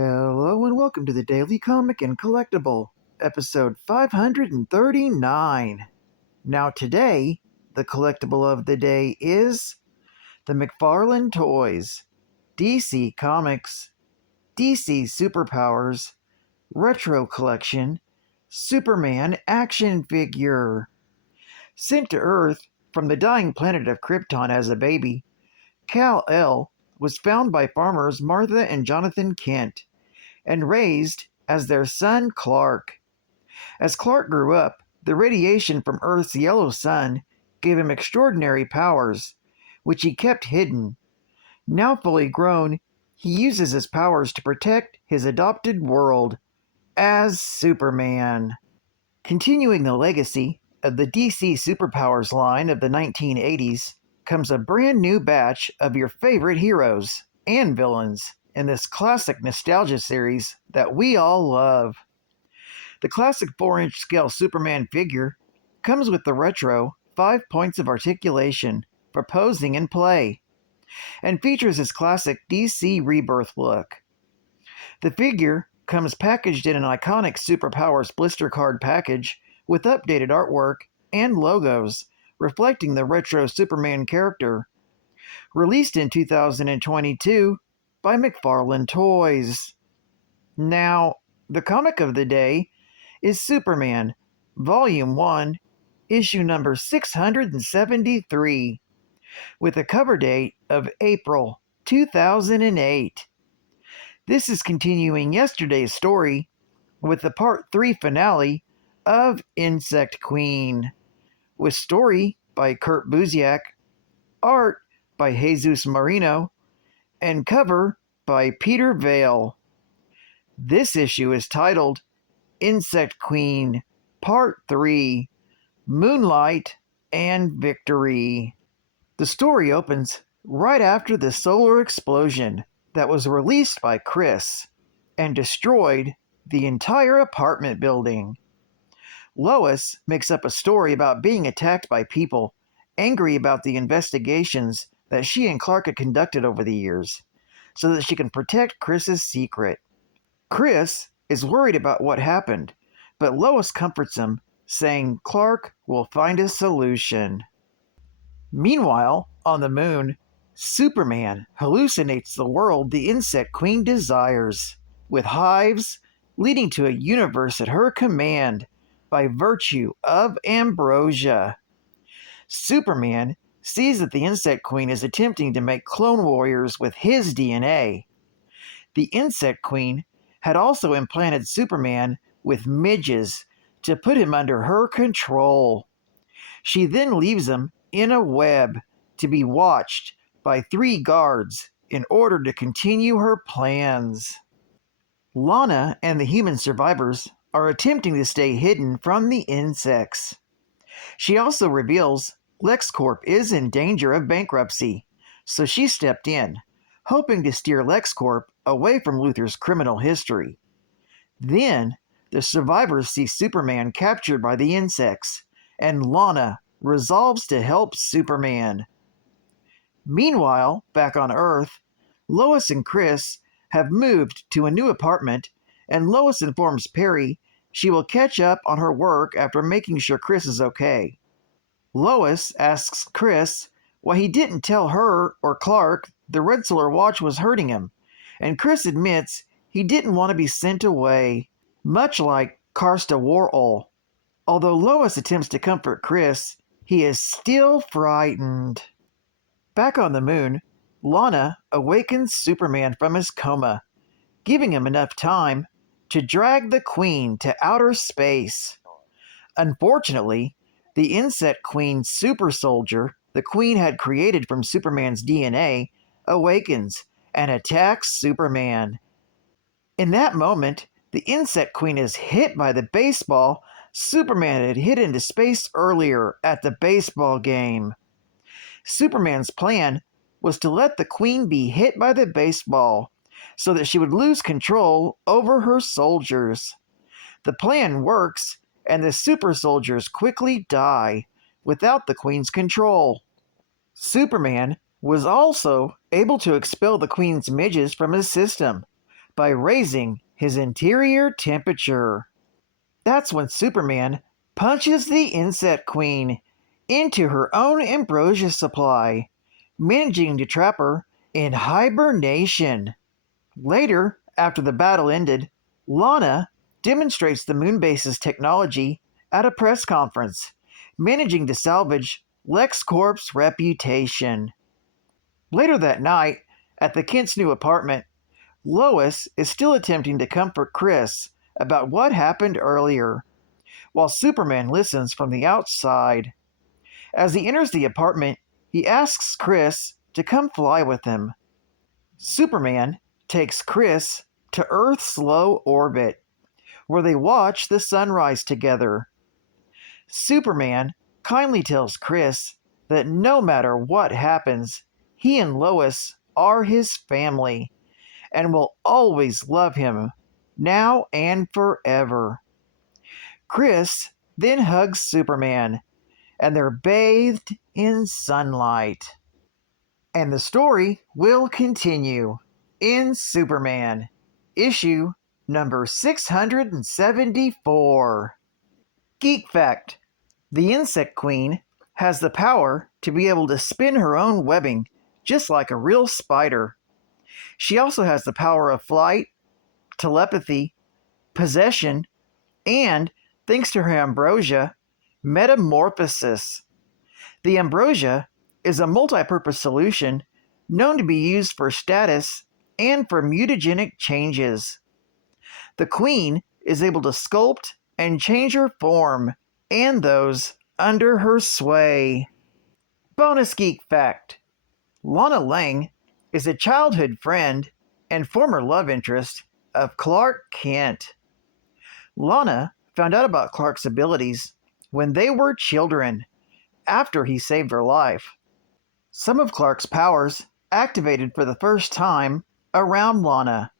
Hello and welcome to the Daily Comic and Collectible, episode 539. Now today, the collectible of the day is the Mcfarlane Toys, DC Comics, DC Superpowers, Retro Collection, Superman Action Figure. Sent to Earth from the dying planet of Krypton as a baby, Kal-El was found by farmers Martha and Jonathan Kent and raised as their son Clark. As Clark grew up, the radiation from Earth's yellow sun gave him extraordinary powers, which he kept hidden. Now fully grown, he uses his powers to protect his adopted world as Superman. Continuing the legacy of the DC Superpowers line of the 1980s comes a brand new batch of your favorite heroes and villains in this classic nostalgia series that we all love. The classic 4-inch scale Superman figure comes with the retro 5 points of articulation for posing and play, and features his classic DC Rebirth look. The figure comes packaged in an iconic Superpowers blister card package with updated artwork and logos reflecting the retro Superman character. Released in 2022 by Mcfarlane Toys. Now, the comic of the day is Superman, Volume 1, issue number 673, with a cover date of April 2008. This is continuing yesterday's story with the Part 3 finale of Insect Queen, with story by Kurt Busiek, art by Jesus Marino, and cover by Peter Vale. This issue is titled Insect Queen, Part 3, Moonlight and Victory. The story opens right after the solar explosion that was released by Chris and destroyed the entire apartment building. Lois makes up a story about being attacked by people angry about the investigations that she and Clark had conducted over the years, so that she can protect Chris's secret. Chris is worried about what happened, but Lois comforts him, saying Clark will find a solution. Meanwhile, on the moon, Superman hallucinates the world the Insect Queen desires, with hives leading to a universe at her command by virtue of ambrosia. Superman sees that the Insect Queen is attempting to make clone warriors with his DNA. The Insect Queen had also implanted Superman with midges to put him under her control. She then leaves him in a web to be watched by 3 guards in order to continue her plans. Lana and the human survivors are attempting to stay hidden from the insects. She also reveals LexCorp is in danger of bankruptcy, so she stepped in, hoping to steer LexCorp away from Luthor's criminal history. Then, the survivors see Superman captured by the insects, and Lana resolves to help Superman. Meanwhile, back on Earth, Lois and Chris have moved to a new apartment, and Lois informs Perry she will catch up on her work after making sure Chris is okay. Lois asks Chris why he didn't tell her or Clark the Red Solar Watch was hurting him, and Chris admits he didn't want to be sent away, much like Karsta Worrell. Although Lois attempts to comfort Chris, he is still frightened. Back on the moon, Lana awakens Superman from his coma, giving him enough time to drag the Queen to outer space. Unfortunately, the Insect Queen super soldier the Queen had created from Superman's DNA awakens and attacks Superman. In that moment, the Insect Queen is hit by the baseball Superman had hit into space earlier at the baseball game. Superman's plan was to let the Queen be hit by the baseball so that she would lose control over her soldiers. The plan works, and the super soldiers quickly die without the Queen's control. Superman was also able to expel the Queen's midges from his system, by raising his interior temperature. That's when Superman punches the Insect Queen into her own ambrosia supply, managing to trap her in hibernation. Later, after the battle ended, Lana demonstrates the Moonbase's technology at a press conference, managing to salvage LexCorp's reputation. Later that night, at the Kent's new apartment, Lois is still attempting to comfort Chris about what happened earlier, while Superman listens from the outside. As he enters the apartment, he asks Chris to come fly with him. Superman takes Chris to Earth's low orbit, where they watch the sunrise together. Superman kindly tells Chris that no matter what happens, he and Lois are his family and will always love him now and forever. Chris then hugs Superman, and they're bathed in sunlight. And the story will continue in Superman, issue number 674. Geek fact: the Insect Queen has the power to be able to spin her own webbing just like a real spider. She also has the power of flight, telepathy, possession, and, thanks to her ambrosia, metamorphosis. The ambrosia is a multi-purpose solution known to be used for status and for mutagenic changes. The Queen is able to sculpt and change her form and those under her sway. Bonus geek fact: Lana Lang is a childhood friend and former love interest of Clark Kent. Lana found out about Clark's abilities when they were children, after he saved her life. Some of Clark's powers activated for the first time around Lana.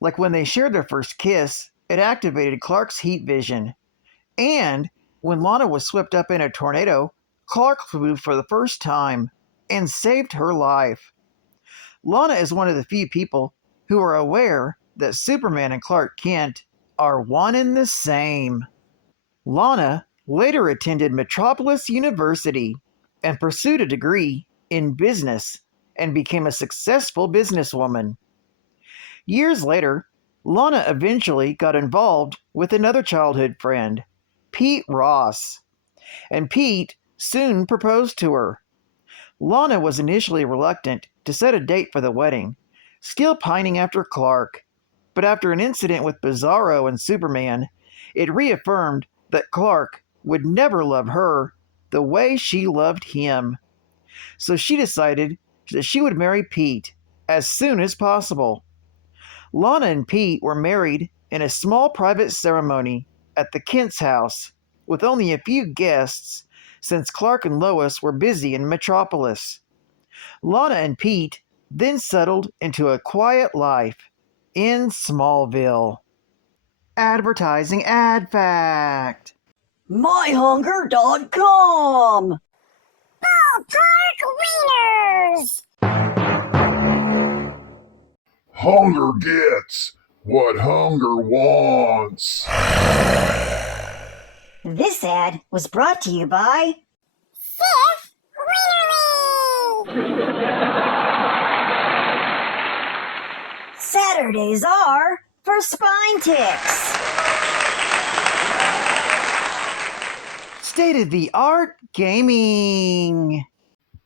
Like when they shared their first kiss, it activated Clark's heat vision. And when Lana was swept up in a tornado, Clark flew for the first time and saved her life. Lana is one of the few people who are aware that Superman and Clark Kent are one and the same. Lana later attended Metropolis University and pursued a degree in business and became a successful businesswoman. Years later, Lana eventually got involved with another childhood friend, Pete Ross, and Pete soon proposed to her. Lana was initially reluctant to set a date for the wedding, still pining after Clark, but after an incident with Bizarro and Superman, it reaffirmed that Clark would never love her the way she loved him. So she decided that she would marry Pete as soon as possible. Lana and Pete were married in a small private ceremony at the Kent's house, with only a few guests, since Clark and Lois were busy in Metropolis. Lana and Pete then settled into a quiet life in Smallville. Advertising ad fact: MyHunger.com. Ballpark wieners! Hunger gets what hunger wants. This ad was brought to you by SITH Wienerly! Saturdays are for SPINETICKS. State-of-the-art gaming.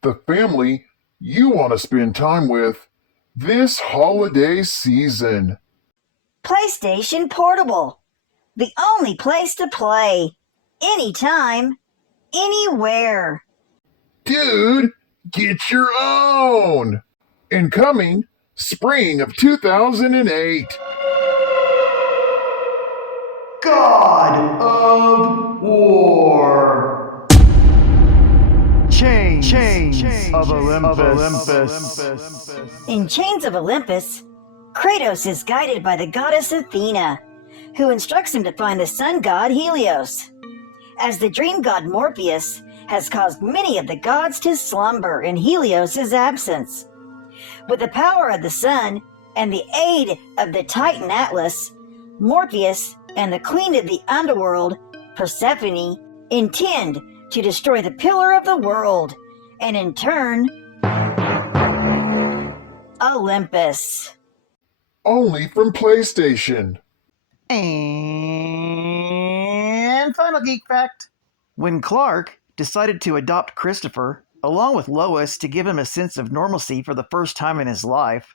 The family you want to spend time with this holiday season. PlayStation Portable. The only place to play. Anytime, anywhere. Dude, get your own! Incoming spring of 2008. God of War. Chains of Olympus. In Chains of Olympus, Kratos is guided by the goddess Athena, who instructs him to find the sun god Helios, as the dream god Morpheus has caused many of the gods to slumber in Helios' absence. With the power of the sun, and the aid of the Titan Atlas, Morpheus and the Queen of the Underworld, Persephone, intend to destroy the Pillar of the World, and in turn, Olympus. Only from PlayStation. And final geek fact. When Clark decided to adopt Christopher, along with Lois, to give him a sense of normalcy for the first time in his life,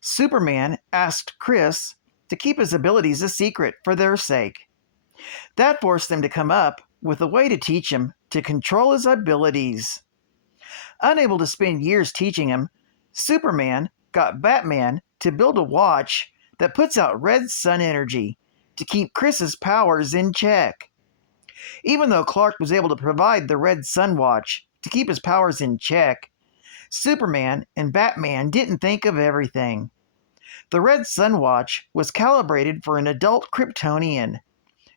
Superman asked Chris to keep his abilities a secret for their sake. That forced them to come up with a way to teach him to control his abilities. Unable to spend years teaching him, Superman got Batman to build a watch that puts out red sun energy to keep Chris's powers in check. Even though Clark was able to provide the red sun watch to keep his powers in check, Superman and Batman didn't think of everything. The red sun watch was calibrated for an adult Kryptonian,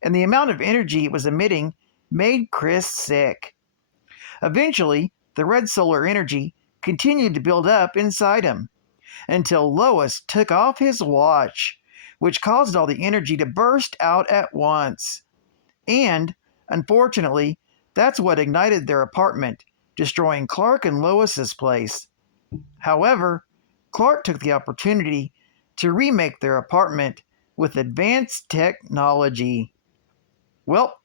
and the amount of energy it was emitting made Chris sick. Eventually, the red solar energy continued to build up inside him, until Lois took off his watch, which caused all the energy to burst out at once. And, unfortunately, that's what ignited their apartment, destroying Clark and Lois's place. However, Clark took the opportunity to remake their apartment with advanced technology. Well,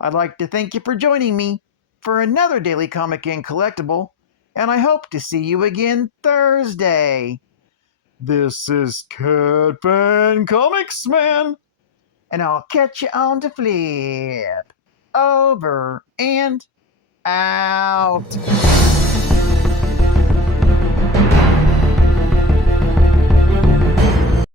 I'd like to thank you for joining me for another Daily Comic and Collectible, and I hope to see you again Thursday. This is Cat Fan Comics Man, and I'll catch you on the flip. Over and out.